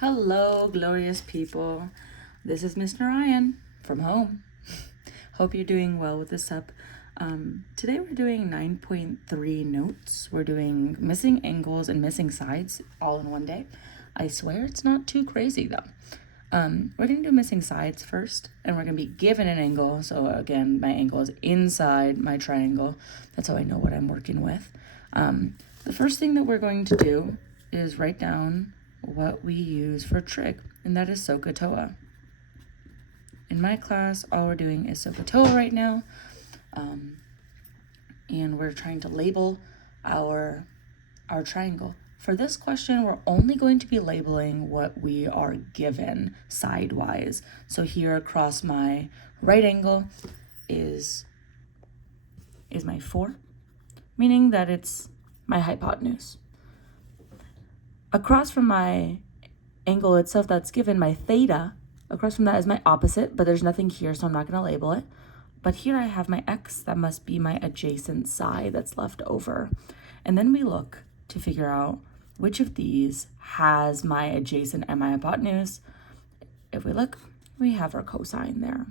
Hello, glorious people. This is Mr. Ryan from home. Hope you're doing well with this up. Today we're doing 9.3 notes. We're doing missing angles and missing sides all in one day. I swear it's not too crazy though. We're going to do missing sides first, and we're going to be given an angle. So again, my angle is inside my triangle. That's how I know what I'm working with. The first thing that we're going to do is write down what we use for trig, and that is SOHCAHTOA. In my class, all we're doing is SOHCAHTOA right now, and we're trying to label our triangle. For this question, we're only going to be labeling what we are given sidewise. So here across my right angle is my 4, meaning that it's my hypotenuse. Across from my angle itself that's given, my theta, across from that is my opposite, but there's nothing here, so I'm not going to label it. But here I have my x, that must be my adjacent side that's left over. And then we look to figure out which of these has my adjacent and my hypotenuse. If we look, we have our cosine there.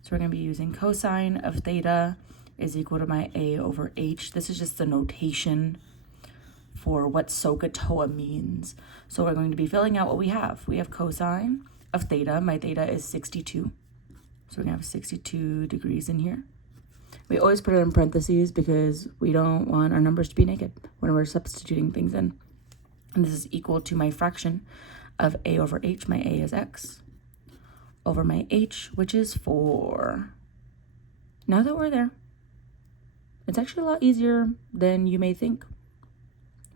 So we're going to be using cosine of theta is equal to my a over h. This is just the notation for what SOHCAHTOA means. So we're going to be filling out what we have. We have cosine of theta. My theta is 62. So we're going to have 62 degrees in here. We always put it in parentheses because we don't want our numbers to be naked when we're substituting things in. And this is equal to my fraction of a over h. My a is x over my h, which is 4. Now that we're there, it's actually a lot easier than you may think.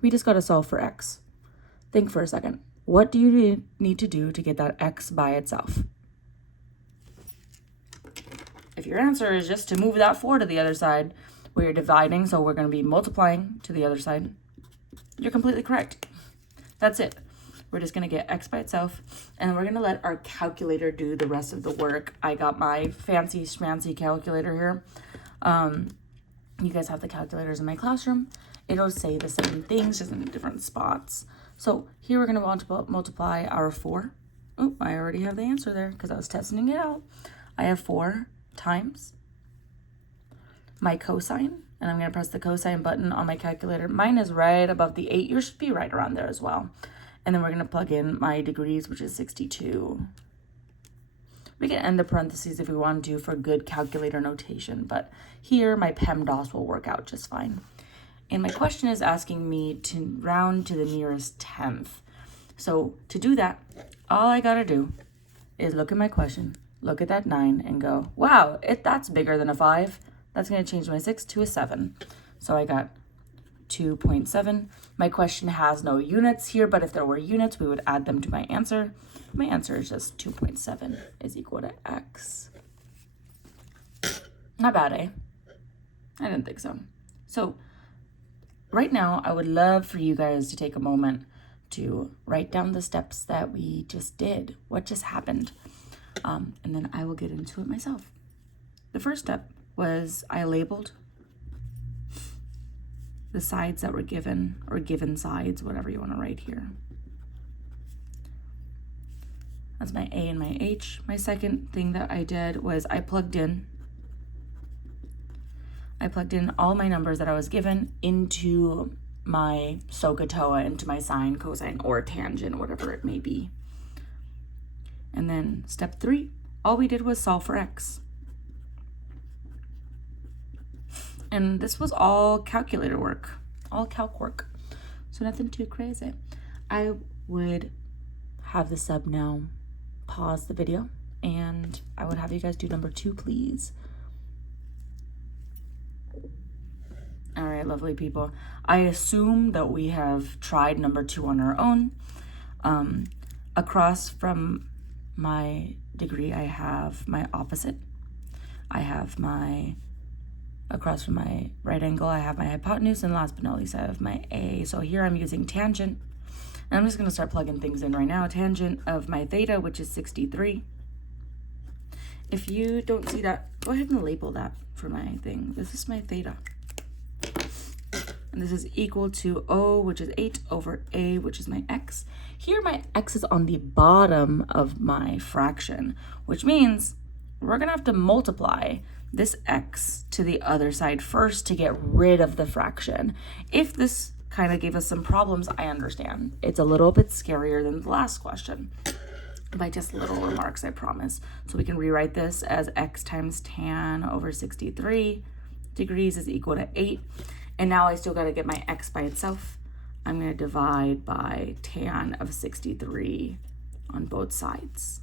We just got to solve for x. Think for a second. What do you need to do to get that x by itself? If your answer is just to move that 4 to the other side, where you're dividing, so we're going to be multiplying to the other side, you're completely correct. That's it. We're just going to get x by itself, and we're going to let our calculator do the rest of the work. I got my fancy schmancy calculator here. You guys have the calculators in my classroom. It'll say the same things, just in different spots. So here we're going to multiply our 4. Oh, I already have the answer there because I was testing it out. I have 4 times my cosine, and I'm going to press the cosine button on my calculator. Mine is right above the 8. Yours should be right around there as well. And then we're going to plug in my degrees, which is 62. We can end the parentheses if we want to for good calculator notation, but here my PEMDAS will work out just fine. And my question is asking me to round to the nearest 10th. So to do that, all I gotta do is look at my question, look at that 9 and go, wow, that's bigger than a 5. That's gonna change my 6 to a 7. So I got 2.7. My question has no units here, but if there were units, we would add them to my answer. My answer is just 2.7 is equal to x. Not bad, eh? I didn't think so. So right now, I would love for you guys to take a moment to write down the steps that we just did, what just happened, and then I will get into it myself. The first step was I labeled the sides that were given, or given sides, whatever you want to write here. That's my a and my h. My second thing that I did was I plugged in all my numbers that I was given into my SOHCAHTOA, into my sine, cosine, or tangent, whatever it may be. And then step 3, all we did was solve for x. And this was all calculator work, all calc work. So nothing too crazy. I would have the sub now pause the video, and I would have you guys do number 2, please. All right, lovely people. I assume that we have tried number 2 on our own. Across from my degree, I have my opposite. I have across from my right angle, I have my hypotenuse, and last but not least, I have my a. So here I'm using tangent, and I'm just going to start plugging things in right now. Tangent of my theta, which is 63. If you don't see that, go ahead and label that for my thing. This is my theta. and this is equal to O, which is 8 over A, which is my x. Here my x is on the bottom of my fraction, which means we're gonna have to multiply this x to the other side first to get rid of the fraction. If this kind of gave us some problems, I understand. It's a little bit scarier than the last question, by just little remarks, I promise. So we can rewrite this as x times tan over 63 degrees is equal to 8. And now I still got to get my x by itself. I'm going to divide by tan of 63 on both sides.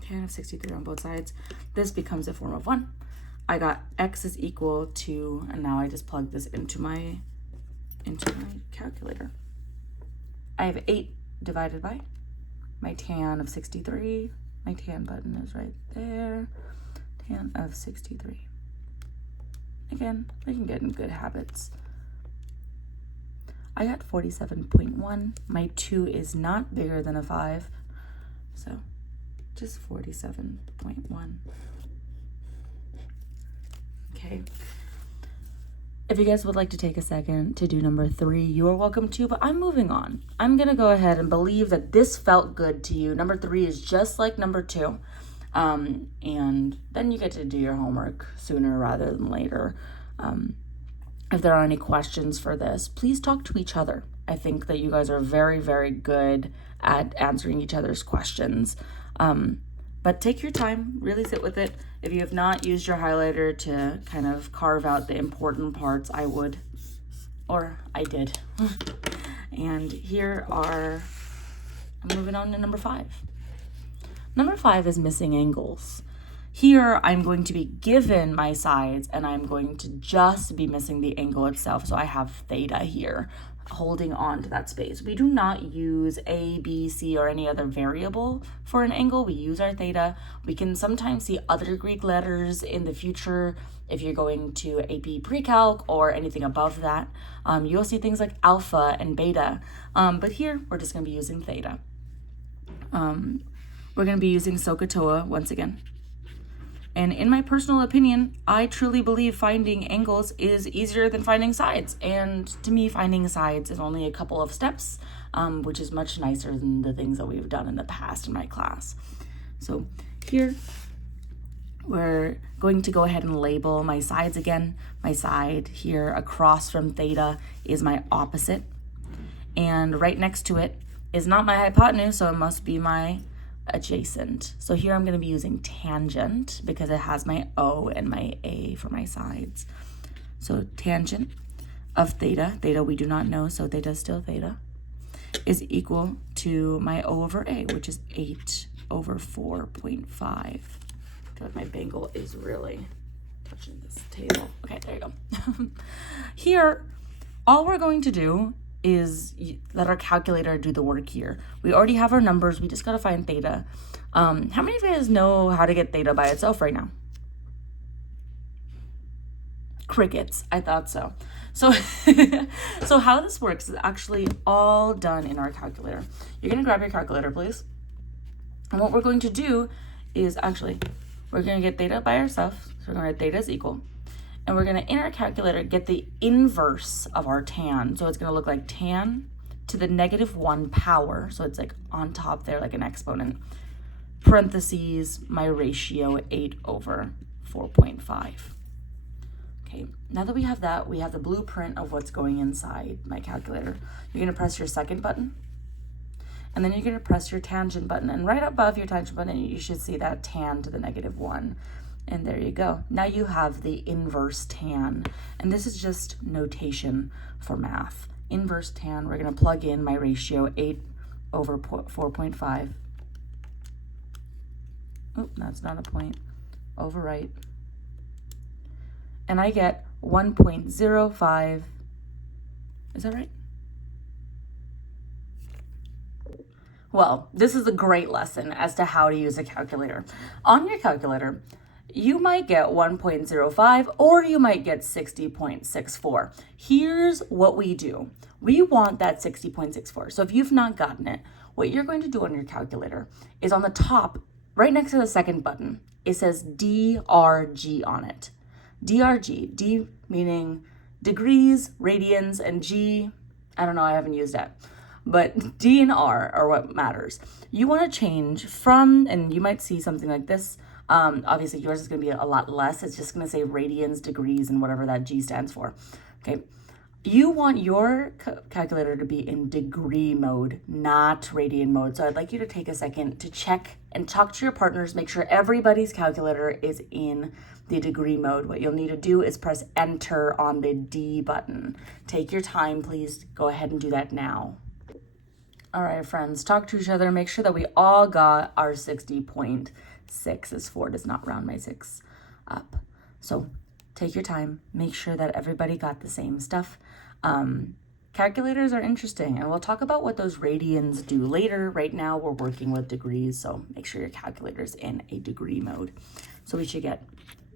Tan of 63 on both sides. This becomes a form of 1. I got x is equal to, and now I just plug this into my calculator. I have 8 divided by my tan of 63. My tan button is right there. Tan of 63. Again, we can get in good habits. I got 47.1. My 2 is not bigger than a 5. So just 47.1. Okay. If you guys would like to take a second to do number 3, you are welcome to, but I'm moving on. I'm going to go ahead and believe that this felt good to you. Number 3 is just like number 2. And then you get to do your homework sooner rather than later. If there are any questions for this, please talk to each other. I think that you guys are very, very good at answering each other's questions. But take your time, really sit with it. If you have not used your highlighter to kind of carve out the important parts, I would, or I did. And here are, I'm moving on to number 5. Number 5 is missing angles. Here, I'm going to be given my sides, and I'm going to just be missing the angle itself. So I have theta here, holding on to that space. We do not use a, b, c, or any other variable for an angle. We use our theta. We can sometimes see other Greek letters in the future if you're going to AP Pre-Calc or anything above that. You'll see things like alpha and beta, but here we're just going to be using theta. We're going to be using SOHCAHTOA once again. And in my personal opinion, I truly believe finding angles is easier than finding sides. And to me, finding sides is only a couple of steps, which is much nicer than the things that we've done in the past in my class. So here, we're going to go ahead and label my sides again. My side here across from theta is my opposite. And right next to it is not my hypotenuse, so it must be my adjacent. So here I'm going to be using tangent because it has my O and my A for my sides. So tangent of theta, theta we do not know, so theta is still theta, is equal to my O over A, which is 8 over 4.5. I feel like my bangle is really touching this table. Okay, there you go. Here, all we're going to do is let our calculator do the work here. We already have our numbers. We just got to find theta. How many of you guys know how to get theta by itself right now? Crickets. I thought so. So how this works is actually all done in our calculator. You're going to grab your calculator, please. And what we're going to do is actually, we're going to get theta by ourselves. So we're going to write theta is equal. And we're going to, in our calculator, get the inverse of our tan. So it's going to look like tan to the -1 power. So it's like on top there, like an exponent. Parentheses, my ratio, 8 over 4.5. Okay, now that we have that, we have the blueprint of what's going inside my calculator. You're going to press your second button. And then you're going to press your tangent button. And right above your tangent button, you should see that tan to the -1. And there you go. Now you have the inverse tan. And this is just notation for math. Inverse tan, we're going to plug in my ratio, 8 over 4.5. Oh, that's not a point. Overwrite. And I get 1.05. Is that right? Well, this is a great lesson as to how to use a calculator. On your calculator, you might get 1.05 or you might get 60.64. Here's what we do. We want that 60.64. So if you've not gotten it, what you're going to do on your calculator is on the top, right next to the second button, it says DRG on it. DRG, D meaning degrees, radians, and G, I don't know, I haven't used that. But D and R are what matters. You want to change from, and you might see something like this. Obviously, yours is going to be a lot less. It's just going to say radians, degrees, and whatever that G stands for. Okay. You want your calculator to be in degree mode, not radian mode. So I'd like you to take a second to check and talk to your partners, make sure everybody's calculator is in the degree mode. What you'll need to do is press enter on the D button. Take your time, please. Go ahead and do that now. All right, friends, talk to each other. Make sure that we all got our 60.6, as 4 does not round my 6 up. So take your time. Make sure that everybody got the same stuff. Calculators are interesting, and we'll talk about what those radians do later. Right now, we're working with degrees, so make sure your calculator's in a degree mode. So we should get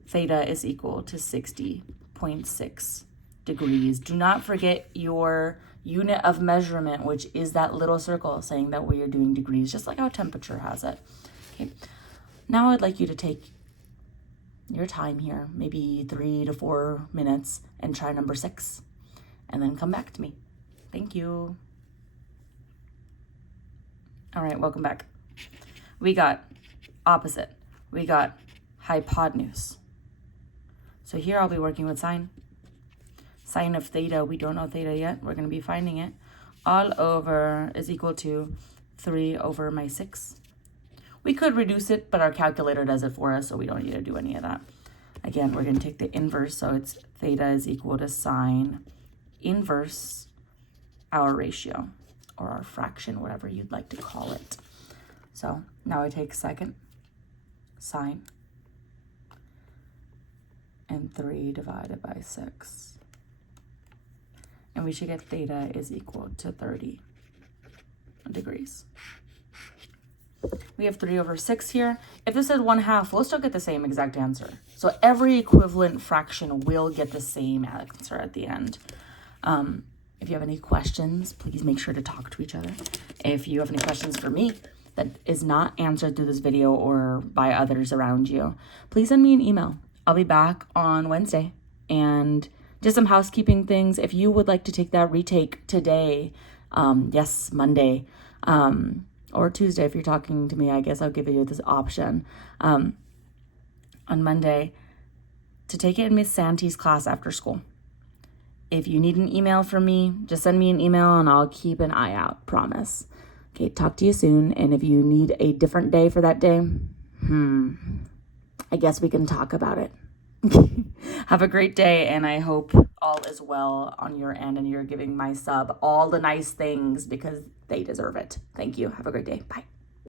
theta is equal to 60.6 degrees. Do not forget your unit of measurement, which is that little circle saying that we are doing degrees, just like how temperature has it. Okay. Now I'd like you to take your time here, maybe 3 to 4 minutes, and try number 6, and then come back to me. Thank you. All right, welcome back. We got opposite. We got hypotenuse. So here I'll be working with sine. Sine of theta, we don't know theta yet. We're going to be finding it. All over is equal to 3 over my 6. We could reduce it, but our calculator does it for us, so we don't need to do any of that. Again, we're going to take the inverse, so it's theta is equal to sine inverse our ratio, or our fraction, whatever you'd like to call it. So now I take second, sine, and 3 divided by 6. And we should get theta is equal to 30 degrees. We have 3 over 6 here. If this is 1/2, we'll still get the same exact answer. So every equivalent fraction will get the same answer at the end. If you have any questions, please make sure to talk to each other. If you have any questions for me that is not answered through this video or by others around you, please send me an email. I'll be back on Wednesday. And just some housekeeping things. If you would like to take that retake today, yes, Monday, or Tuesday, if you're talking to me, I guess I'll give you this option on Monday to take it in Miss Santee's class after school. If you need an email from me, just send me an email and I'll keep an eye out, promise. Okay, talk to you soon. And if you need a different day for that day, I guess we can talk about it. Have a great day, and I hope all is well on your end and you're giving my sub all the nice things because they deserve it. Thank you. Have a great day. Bye.